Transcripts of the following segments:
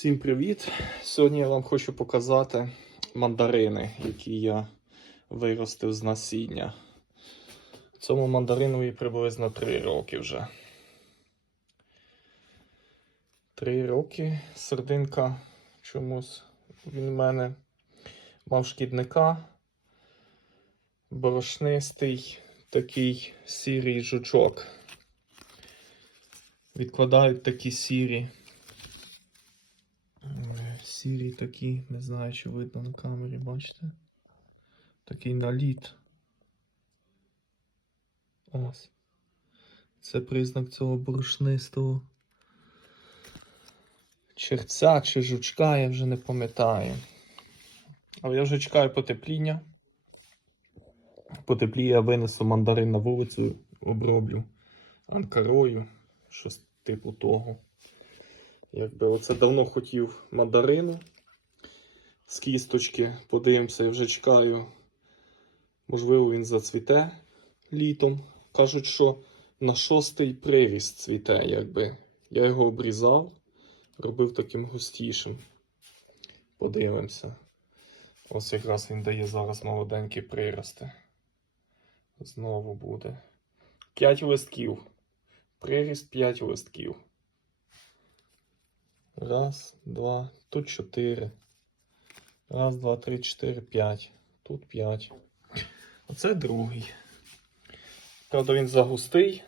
Всім привіт! Сьогодні я вам хочу показати мандарини, які я виростив з насіння. Цьому мандаринові приблизно 3 роки вже. 3 роки сердинка чомусь він в мене мав шкідника. Борошнистий такий сірий жучок. Відкладають такі сірі. Сірі такі, не знаю, чи видно на камері, бачите? Такий наліт. Ось. Це признак цього борошнистого черця чи жучка, я вже не пам'ятаю. Але я вже чекаю потепління. Потепліє, я винесу мандарин на вулицю, оброблю анкарою, щось типу того. Якби оце давно хотів мандарину з кісточки. Подивимося, я вже чекаю. Можливо, він зацвіте літом. Кажуть, що на шостий приріст цвіте, якби. Я його обрізав, робив таким густішим. Подивимося. Ось якраз він дає зараз молоденькі прирости. Знову буде. 5 листків. Приріст 5 листків. Раз, два, тут чотири. Раз, два, три, чотири, п'ять. Тут п'ять. Оце другий. Правда, він загустий.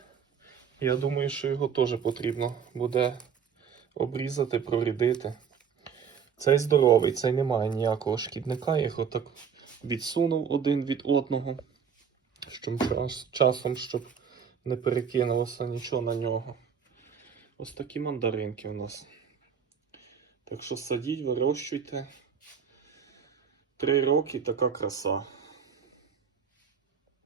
Я думаю, що його теж потрібно буде обрізати, прорідити. Цей здоровий, цей не має ніякого шкідника. Я його так відсунув один від одного. Щоб час, часом, щоб не перекинулося нічого на нього. Ось такі мандаринки у нас. Так що садіть, вирощуйте. Три роки така краса.